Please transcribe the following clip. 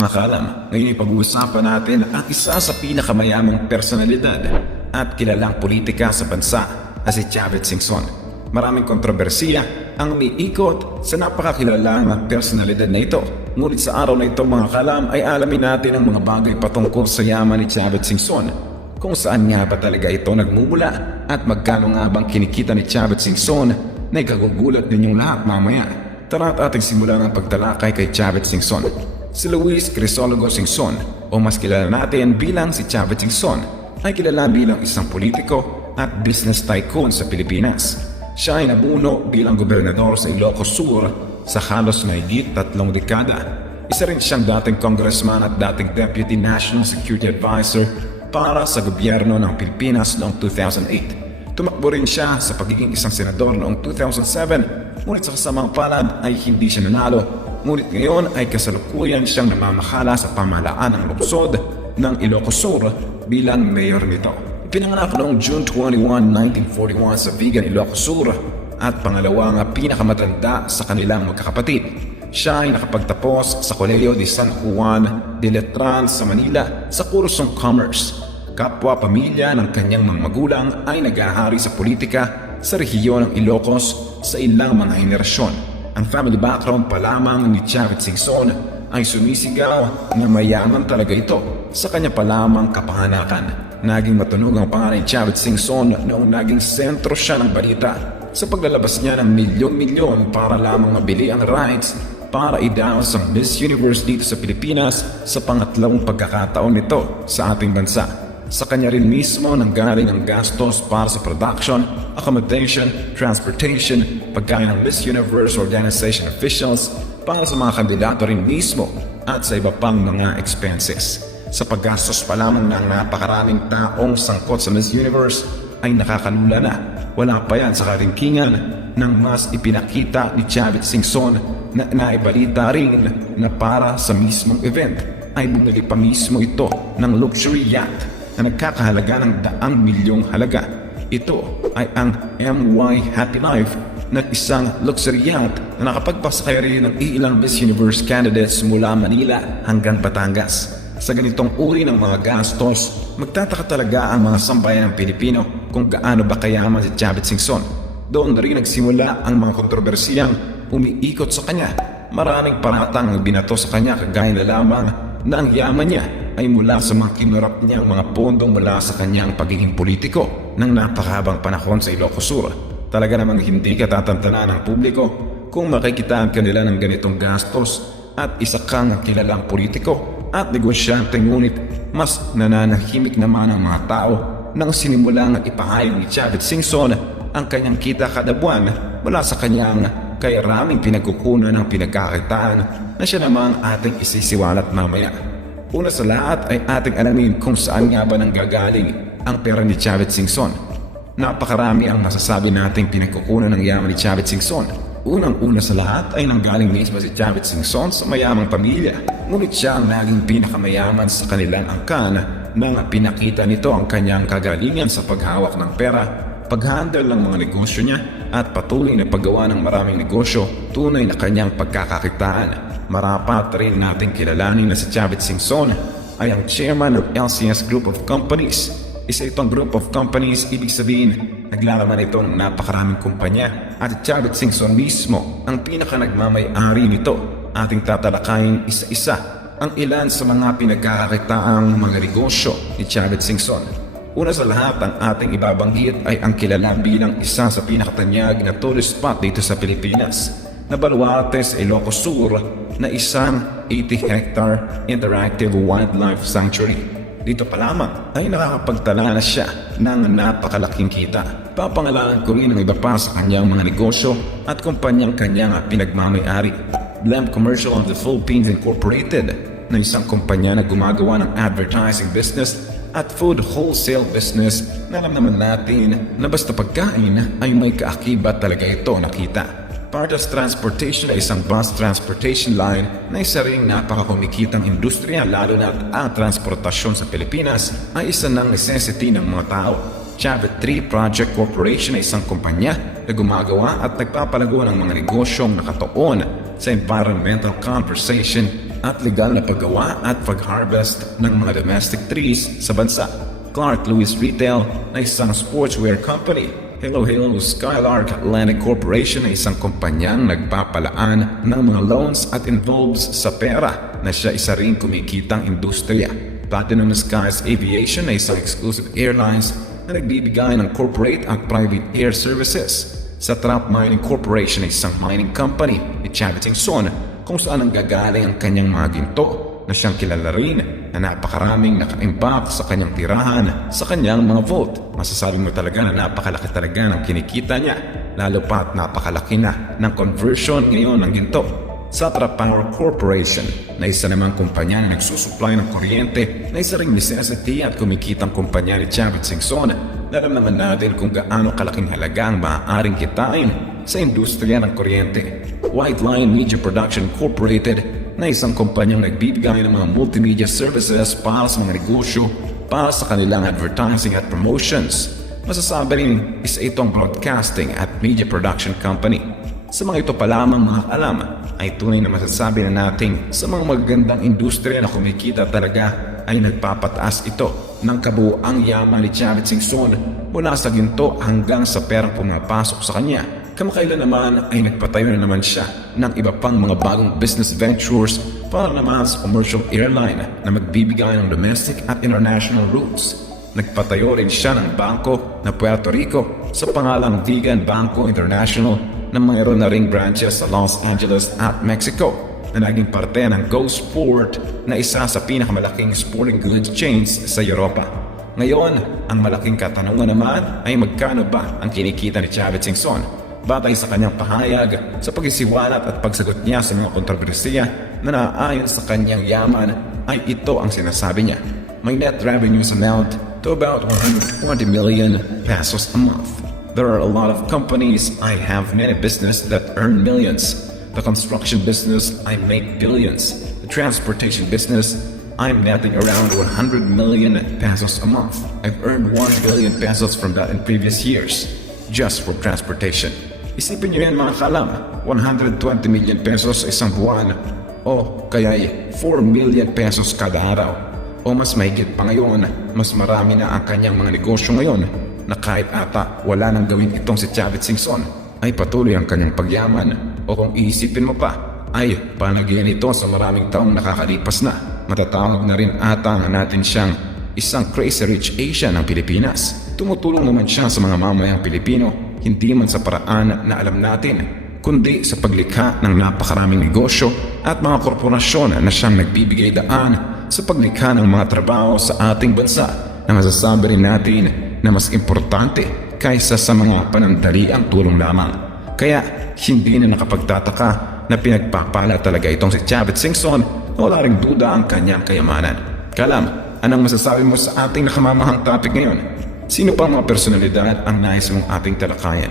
mga kalam, ngayon ipag-uusapan natin ang isa sa pinakamayamang personalidad at kilalang politika sa bansa na si Chavez Singson. Maraming kontrobersiya ang umiikot sa napakakilalang personalidad na ito. Ngunit sa araw na ito mga kalam ay alamin natin ang mga bagay patungkol sa yaman ni Chavez Singson. Kung saan nga ba talaga ito nagmumula at magkano nga bang kinikita ni Chavez Singson na ikagugulat ninyong lahat mamaya. Tara at ating simulan ang pagtalakay kay Chavez Singson. Si Luis Crisologo Singson o mas kilala natin bilang si Chavez Singson ay kilala bilang isang politiko at business tycoon sa Pilipinas. Siya ay nabuno bilang gobernador sa Ilocos Sur sa halos mahigit 3 dekada. Isa rin siyang dating congressman at dating deputy national security advisor para sa gobyerno ng Pilipinas noong 2008. Tumakbo rin siya sa pagiging isang senador noong 2007, ngunit sa kasamang palad ay hindi siya nanalo. Ngunit ngayon ay kasalukuyan siyang namamakala sa pamahalaan ng lungsod ng Ilocos Sur bilang mayor nito. Pinanganak noong June 21, 1941 sa Vigan, Ilocos Sur at pangalawang pinakamatanda sa kanilang magkakapatid. Siya ay nakapagtapos sa Colegio de San Juan de Letran sa Manila sa kursong Commerce. Kapwa-pamilya ng kanyang mga magulang ay nag-ahari sa politika sa rehiyon ng Ilocos sa ilang mga henerasyon. Ang family background pa lamang ni Chavez Singson ay sumisigaw na mayaman talaga ito sa kanya pa lamang kapanganakan. Naging matunog ang pangalan ni Chavez Singson noong naging sentro siya ng balita sa paglalabas niya ng milyon-milyon para lamang mabili ang rights para idaos ang Miss Universe dito sa Pilipinas sa pangatlong pagkakataon nito sa ating bansa. Sa kanya rin mismo nanggaling ang gastos para sa production, accommodation, transportation, pagkain ng Miss Universe Organization officials para sa mga kandidato rin mismo at sa iba pang mga expenses. Sa paggastos pa lamang ng napakaraming taong sangkot sa Miss Universe ay nakakalula na. Wala pa yan sa karingkingan ng mas ipinakita ni Chavez Singson na naibalita rin na para sa mismong event ay bumili pa mismo ito ng luxury yacht na nagkakahalaga ng 100 milyong halaga. Ito ay ang MY Happy Life na isang luxury yacht na nakapagpasakay rin ng ilang Miss Universe candidates mula Manila hanggang Batangas. Sa ganitong uri ng mga gastos, magtataka talaga ang mga sambayan ng Pilipino kung gaano ba kayaman si Chavez Singson. Doon na rin nagsimula ang mga kontrobersiyang umiikot sa kanya. Maraming paratang ang binato sa kanya kagaya na lamang na ang yaman niya ay mula sa mga kinurap niyang mga pondong mula sa kanyang pagiging politiko ng napakahabang panahon sa Ilocos Sur. Talaga namang hindi katatantanan ng publiko kung makikitaan kanila ng ganitong gastos at isa kang kilalang politiko at negosyante, ngunit mas nananahimik naman ang mga tao nang sinimulang ipahayag ni Chavez Singson ang kanyang kita kada buwan mula sa kanyang kairaming pinagkukunan ng pinagkakitaan na siya namang ating isisiwalat mamaya. Una sa lahat ay ating alamin kung saan nga ba nanggagaling ang pera ni Chavez Singson. Napakarami ang masasabi nating pinagkukunan ng yaman ni Chavez Singson. Unang-una sa lahat ay nanggaling mismo si Chavez Singson sa mayamang pamilya. Ngunit siya ang naging pinakamayaman sa kanilang angkan nang pinakita nito ang kanyang kagalingan sa paghawak ng pera, paghandle ng mga negosyo niya at patuloy na paggawa ng maraming negosyo, tunay na kanyang pagkakakitaan. Marapat rin nating kilalanin na si Chavez Singson ay ang chairman ng LCS Group of Companies. Isa itong group of companies, ibig sabihin naglalaman ito ng napakaraming kumpanya at Chavez Singson mismo ang pinaka nagmamay-ari nito. Ating tatalakayin isa-isa ang ilan sa mga pinagkakakitaang mga negosyo ni Chavez Singson. Una sa lahat, ang ating ibabanggit ay ang kilala bilang isa sa pinakatanyag na tourist spot dito sa Pilipinas na baluarte sa Ilocos Sur na isang 80-hectare interactive wildlife sanctuary. Dito pa lamang ay nakakapagtala na siya ng napakalaking kita. Papangalanan ko rin ang iba pa sa kanyang mga negosyo at kumpanyang kanyang pinagmamay-ari. Blam Commercial of the Philippines Incorporated na isang kumpanya na gumagawa ng advertising business at food wholesale business na alam naman natin na basta pagkain ay may kaakibat talaga ito nakita. Pardas Transportation ay isang bus transportation line na isa ring napakakumikitang industriya, lalo na ang transportasyon sa Pilipinas ay isa ng necessity ng mga tao. Chavez 3 Project Corporation ay isang kumpanya na gumagawa at nagpapalago ng mga negosyong nakatuon sa environmental conservation at legal na paggawa at pag-harvest ng mga domestic trees sa bansa. Clark Lewis Retail na isang sportswear company. Hello Skylark Lending Corporation na isang kumpanyang nagpapalaan ng mga loans at involves sa pera na siya isa ring kumikitang industriya. Platinum Skies Aviation na isang exclusive airlines na nagbibigay ng corporate at private air services. Sa Trap Mining Corporation na isang mining company ni Chavez Singson kung saan ang gagaling ang kanyang mga ginto na siyang kilala rin na napakaraming naka-impact sa kanyang tirahan sa kanyang mga vault. Masasabi mo talaga na napakalaki talaga ng kinikita niya, lalo pa at napakalaki na ng conversion ngayon ng ginto. Satra Power Corporation na isa namang kumpanya na nagsusupply ng kuryente na isa ring necessity at kumikitang kumpanya ni Chavez Singson. Alam naman natin kung gaano kalaking halaga ang maaaring kitain sa industriya ng kuryente. White Line Media Production Incorporated na isang kumpanyang nagbibigay ng mga multimedia services para sa mga negosyo para sa kanilang advertising at promotions. Masasabi rin isa itong broadcasting at media production company. Sa mga ito pa lamang mga alam ay tunay na masasabi na natin sa mga magagandang industriya na kumikita talaga ay nagpapataas ito ng kabuuang yaman ni Chavez Singson mula sa ginto hanggang sa perang pumapasok sa kanya. Kamakailan naman ay nagpatayo na naman siya ng iba pang mga bagong business ventures para naman sa commercial airline na magbibigay ng domestic at international routes. Nagpatayo rin siya ng bangko na Puerto Rico sa pangalang Vegan Banco International na mayroon na ring branches sa Los Angeles at Mexico na naging parte ng Go Sport na isa sa pinakamalaking sporting goods chains sa Europa. Ngayon, ang malaking katanungan naman ay magkano ba ang kinikita ni Chavez Singson? Batay sa kanyang pahayag sa pagsiwalat at pagsagot niya sa mga kontrobersiya na naaayon sa kanyang yaman ay ito ang sinasabi niya. My net revenues amount to about 120 million pesos a month. There are a lot of companies. I have many business that earn millions. The construction business, I make billions. The transportation business, I'm netting around 100 million pesos a month. I've earned 1 billion pesos from that in previous years, just for transportation. Isipin niyo yan mga kalam, 120 million pesos isang buwan o kaya 4 million pesos kada araw. O mas mahigit pa ngayon, mas marami na ang kanyang mga negosyo ngayon na kahit ata wala nang gawin itong si Chavez Singson ay patuloy ang kanyang pagyaman. O kung iisipin mo pa, ay panagyan ito sa maraming taong nakakalipas na. Matatawag na rin ata natin siyang isang crazy rich Asian ng Pilipinas. Tumutulong naman siya sa mga mamayang Pilipino, hindi man sa paraan na alam natin, kundi sa paglikha ng napakaraming negosyo at mga korporasyon na siyang nagbibigay daan sa paglikha ng mga trabaho sa ating bansa na masasabi rin natin na mas importante kaysa sa mga panandaliang tulong lamang. Kaya hindi na nakapagtataka na pinagpapala talaga itong si Chavez Singson na wala ring duda ang kanyang kayamanan. Kalam, anong masasabi mo sa ating nakamamahang topic ngayon? Sino pa mga personalidad ang nais mong ating talakayan?